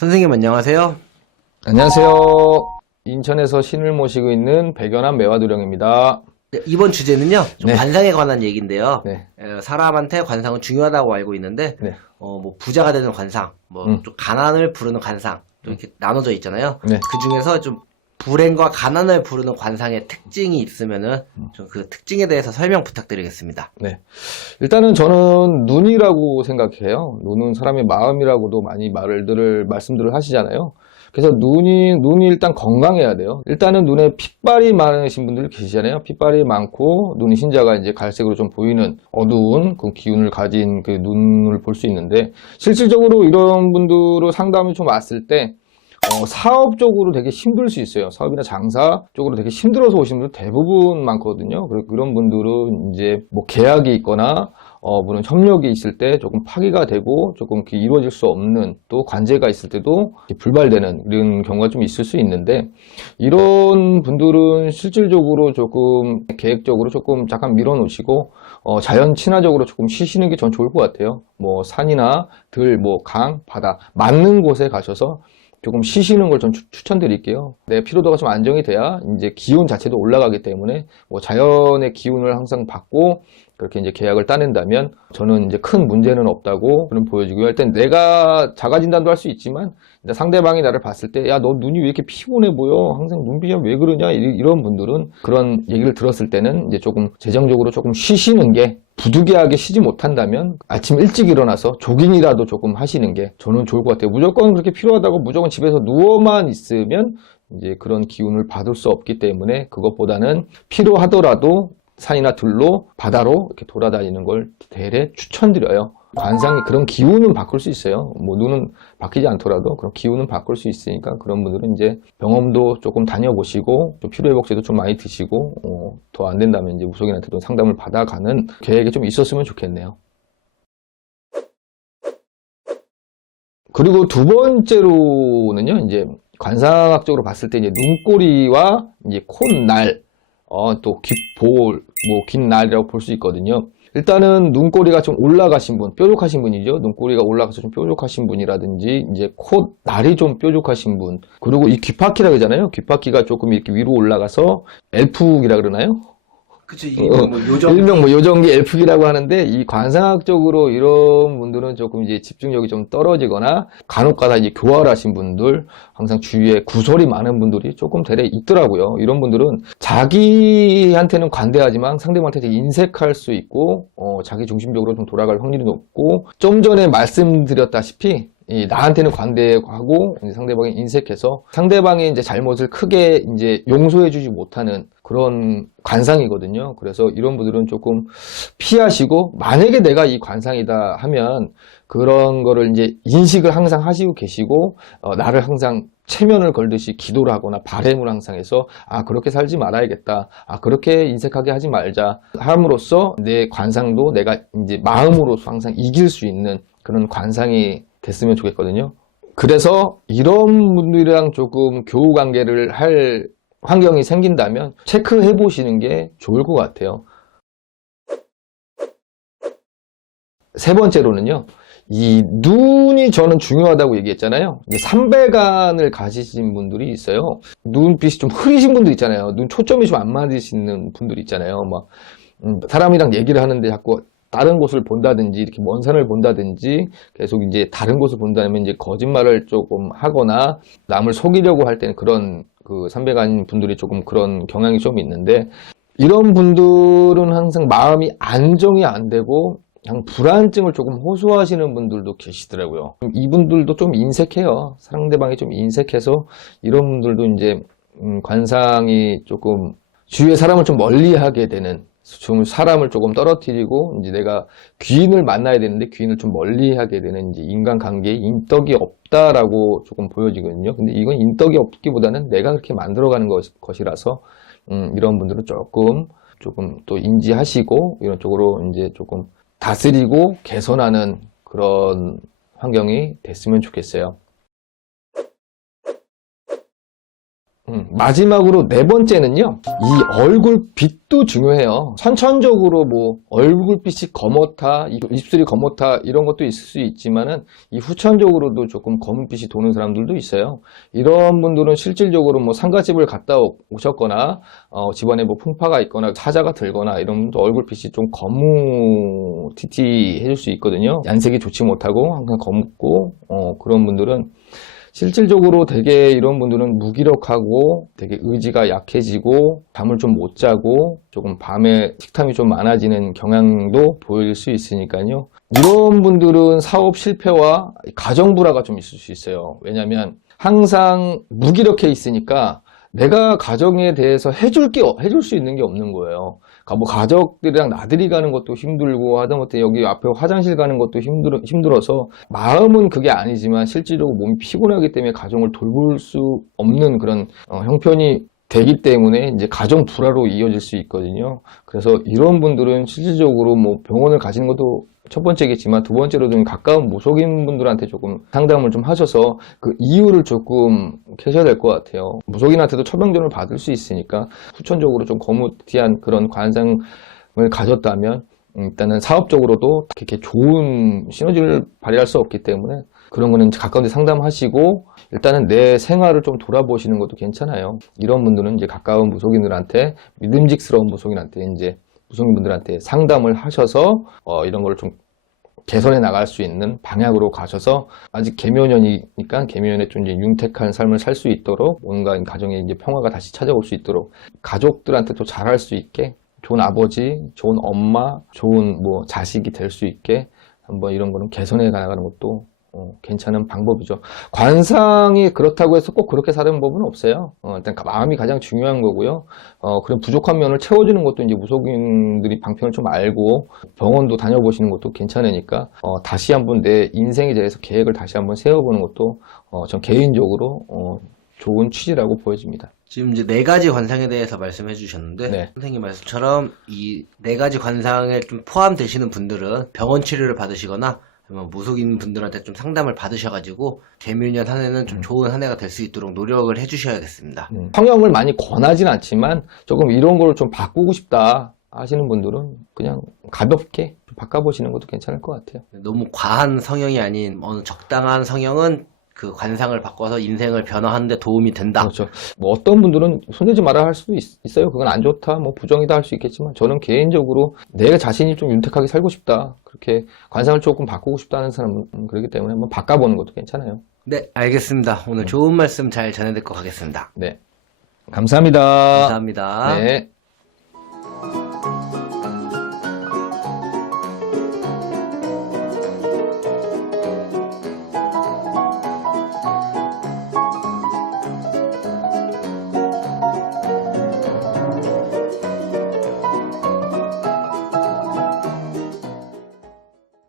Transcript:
선생님 안녕하세요. 안녕하세요. 인천에서 신을 모시고 있는 백연한 매화도령입니다. 네, 이번 주제는요, 좀 네. 관상에 관한 얘기인데요. 네. 사람한테 관상은 중요하다고 알고 있는데, 네. 뭐 부자가 되는 관상, 뭐 좀 가난을 부르는 관상, 좀 이렇게 나눠져 있잖아요. 네. 그 중에서 좀 불행과 가난을 부르는 관상의 특징이 있으면은 좀 그 특징에 대해서 설명 부탁드리겠습니다. 네. 일단은 저는 눈이라고 생각해요. 눈은 사람의 마음이라고도 많이 말씀들을 하시잖아요. 그래서 눈이 일단 건강해야 돼요. 일단은 눈에 핏발이 많으신 분들이 계시잖아요. 핏발이 많고 눈이 흰자가 이제 갈색으로 좀 보이는 어두운 그 기운을 가진 그 눈을 볼 수 있는데, 실질적으로 이런 분들을 상담을 좀 왔을 때 사업적으로 되게 힘들 수 있어요. 사업이나 장사 쪽으로 되게 힘들어서 오신 분들 대부분 많거든요. 그리고 그런 분들은 이제 뭐 계약이 있거나 물론 협력이 있을 때 조금 파기가 되고 조금 이루어질 수 없는, 또 관제가 있을 때도 불발되는 이런 경우가 좀 있을 수 있는데, 이런 분들은 실질적으로 조금 계획적으로 조금 잠깐 밀어놓으시고 자연 친화적으로 조금 쉬시는 게 전 좋을 것 같아요. 뭐 산이나 들, 뭐 강, 바다 맞는 곳에 가셔서 조금 쉬시는 걸 전 추천드릴게요. 내 피로도가 좀 안정이 돼야 이제 기운 자체도 올라가기 때문에 뭐 자연의 기운을 항상 받고 그렇게 이제 계약을 따낸다면 저는 이제 큰 문제는 없다고 그런 보여지고요. 일단 내가 자가 진단도 할 수 있지만 상대방이 나를 봤을 때, 야, 너 눈이 왜 이렇게 피곤해 보여? 항상 눈빛이 왜 그러냐? 이런 분들은 그런 얘기를 들었을 때는 이제 조금 재정적으로 조금 쉬시는 게, 부득이하게 쉬지 못한다면 아침 일찍 일어나서 조깅이라도 조금 하시는 게 저는 좋을 것 같아요. 무조건 그렇게 필요하다고 무조건 집에서 누워만 있으면 이제 그런 기운을 받을 수 없기 때문에, 그것보다는 필요하더라도 산이나 들로, 바다로 이렇게 돌아다니는 걸 대래 추천드려요. 관상이 그런 기운은 바꿀 수 있어요. 뭐 눈은 바뀌지 않더라도 그런 기운은 바꿀 수 있으니까, 그런 분들은 이제 병원도 조금 다녀보시고 또 피로회복제도 좀 많이 드시고 더 안 된다면 이제 무속인한테도 상담을 받아가는 계획이 좀 있었으면 좋겠네요. 그리고 두 번째로는요, 이제 관상학적으로 봤을 때 이제 눈꼬리와 이제 콧날, 또 귓볼, 뭐 귓날이라고 볼 수 있거든요. 일단은 눈꼬리가 좀 올라가신 분, 뾰족하신 분이죠. 눈꼬리가 올라가서 좀 뾰족하신 분이라든지, 이제 콧날이 좀 뾰족하신 분, 그리고 이 귓바퀴라고 하잖아요. 귓바퀴가 조금 이렇게 위로 올라가서 엘프기라 그러나요? 그쵸, 일명 뭐 요정. 일명 뭐 요정기 엘프기라고 하는데, 이 관상학적으로 이런 분들은 조금 이제 집중력이 좀 떨어지거나 간혹가다 이제 교활하신 분들, 항상 주위에 구설이 많은 분들이 조금 대래 있더라고요. 이런 분들은 자기한테는 관대하지만 상대방한테 되게 인색할 수 있고 자기 중심적으로 좀 돌아갈 확률이 높고, 좀 전에 말씀드렸다시피 나한테는 관대하고 상대방이 인색해서 상대방의 이제 잘못을 크게 이제 용서해주지 못하는 그런 관상이거든요. 그래서 이런 분들은 조금 피하시고, 만약에 내가 이 관상이다 하면 그런 거를 이제 인식을 항상 하시고 계시고, 나를 항상 체면을 걸듯이 기도를 하거나 바램을 항상 해서, 아, 그렇게 살지 말아야겠다. 아, 그렇게 인색하게 하지 말자. 함으로써 내 관상도 내가 이제 마음으로서 항상 이길 수 있는 그런 관상이 됐으면 좋겠거든요. 그래서 이런 분들이랑 조금 교우 관계를 할 환경이 생긴다면 체크해 보시는 게 좋을 것 같아요. 세 번째로는요, 이 눈이 저는 중요하다고 얘기했잖아요. 이제 삼배간을 가지신 분들이 있어요. 눈빛이 좀 흐리신 분들 있잖아요. 눈 초점이 좀 안 맞으시는 분들 있잖아요. 막 사람이랑 얘기를 하는데 자꾸 다른 곳을 본다든지, 이렇게 먼 산을 본다든지, 계속 이제 다른 곳을 본다면 이제 거짓말을 조금 하거나 남을 속이려고 할 때는 그런 그 삼배간 분들이 조금 그런 경향이 좀 있는데, 이런 분들은 항상 마음이 안정이 안 되고 그냥 불안증을 조금 호소하시는 분들도 계시더라고요. 이분들도 좀 인색해요. 상대방이 좀 인색해서 이런 분들도 이제 관상이 조금 주위의 사람을 좀 멀리하게 되는, 좀 사람을 조금 떨어뜨리고 이제 내가 귀인을 만나야 되는데 귀인을 좀 멀리하게 되는, 이제 인간관계에 인덕이 없다라고 조금 보여지거든요. 근데 이건 인덕이 없기보다는 내가 그렇게 만들어가는 것이라서 이런 분들은 조금 또 인지하시고 이런 쪽으로 이제 조금 다스리고 개선하는 그런 환경이 됐으면 좋겠어요. 마지막으로 네 번째는요, 이 얼굴빛도 중요해요. 선천적으로 뭐 얼굴빛이 검었다, 입술이 검었다 이런 것도 있을 수 있지만은 이 후천적으로도 조금 검은빛이 도는 사람들도 있어요. 이런 분들은 실질적으로 뭐 상가집을 갔다 오셨거나 집안에 뭐 풍파가 있거나 사자가 들거나 이런 분도 얼굴빛이 좀 거무튀튀해질 수 있거든요. 양색이 좋지 못하고 항상 검고 그런 분들은 실질적으로 되게 이런 분들은 무기력하고 되게 의지가 약해지고 잠을 좀 못 자고 조금 밤에 식탐이 좀 많아지는 경향도 보일 수 있으니까요. 이런 분들은 사업 실패와 가정 불화가 좀 있을 수 있어요. 왜냐하면 항상 무기력해 있으니까 내가 가정에 대해서 해줄 수 있는 게 없는 거예요. 그러니까 뭐 가족들이랑 나들이 가는 것도 힘들고 하다못해 여기 앞에 화장실 가는 것도 힘들어서 마음은 그게 아니지만 실제로 몸이 피곤하기 때문에 가정을 돌볼 수 없는 그런 형편이 되기 때문에 이제 가정 불화로 이어질 수 있거든요. 그래서 이런 분들은 실질적으로 뭐 병원을 가시는 것도 첫 번째겠지만 두 번째로는 가까운 무속인 분들한테 조금 상담을 좀 하셔서 그 이유를 조금 캐셔야 될 것 같아요. 무속인한테도 처방전을 받을 수 있으니까 후천적으로 좀 거무튀한 그런 관상을 가졌다면 일단은 사업적으로도 그렇게 좋은 시너지를 발휘할 수 없기 때문에 그런 거는 가까운 데 상담하시고 일단은 내 생활을 좀 돌아보시는 것도 괜찮아요. 이런 분들은 이제 가까운 무속인들한테 믿음직스러운 무속인한테 이제 무속인분들한테 상담을 하셔서 이런 걸 좀 개선해 나갈 수 있는 방향으로 가셔서 아직 계묘년이니까 계묘년에 좀 이제 윤택한 삶을 살 수 있도록 뭔가 가정에 이제 평화가 다시 찾아올 수 있도록 가족들한테 또 잘할 수 있게 좋은 아버지, 좋은 엄마, 좋은 뭐 자식이 될 수 있게 한번 이런 거는 개선해 나가는 것도 괜찮은 방법이죠. 관상이 그렇다고 해서 꼭 그렇게 사는 법은 없어요. 일단 마음이 가장 중요한 거고요. 그런 부족한 면을 채워주는 것도 이제 무속인들이 방편을 좀 알고 병원도 다녀보시는 것도 괜찮으니까 다시 한번 내 인생에 대해서 계획을 다시 한번 세워보는 것도 전 개인적으로 좋은 취지라고 보여집니다. 지금 이제 네 가지 관상에 대해서 말씀해 주셨는데 네. 선생님 말씀처럼 이 네 가지 관상에 좀 포함되시는 분들은 병원 치료를 받으시거나 무속인 분들한테 좀 상담을 받으셔가지고 개묘년 한 해는 좀 좋은 한 해가 될 수 있도록 노력을 해주셔야겠습니다. 성형을 많이 권하진 않지만 조금 이런 걸 좀 바꾸고 싶다 하시는 분들은 그냥 가볍게 좀 바꿔보시는 것도 괜찮을 것 같아요. 너무 과한 성형이 아닌 어느 적당한 성형은 그 관상을 바꿔서 인생을 변화하는 데 도움이 된다. 그렇죠. 뭐 어떤 분들은 손대지 말아야 할 수도 있어요. 그건 안 좋다, 뭐 부정이다 할 수 있겠지만 저는 개인적으로 내 자신이 좀 윤택하게 살고 싶다. 그렇게 관상을 조금 바꾸고 싶다는 사람은 그렇기 때문에 한번 바꿔보는 것도 괜찮아요. 네, 알겠습니다. 오늘 좋은 말씀 잘 전해듣고 가겠습니다. 네. 감사합니다. 감사합니다. 네.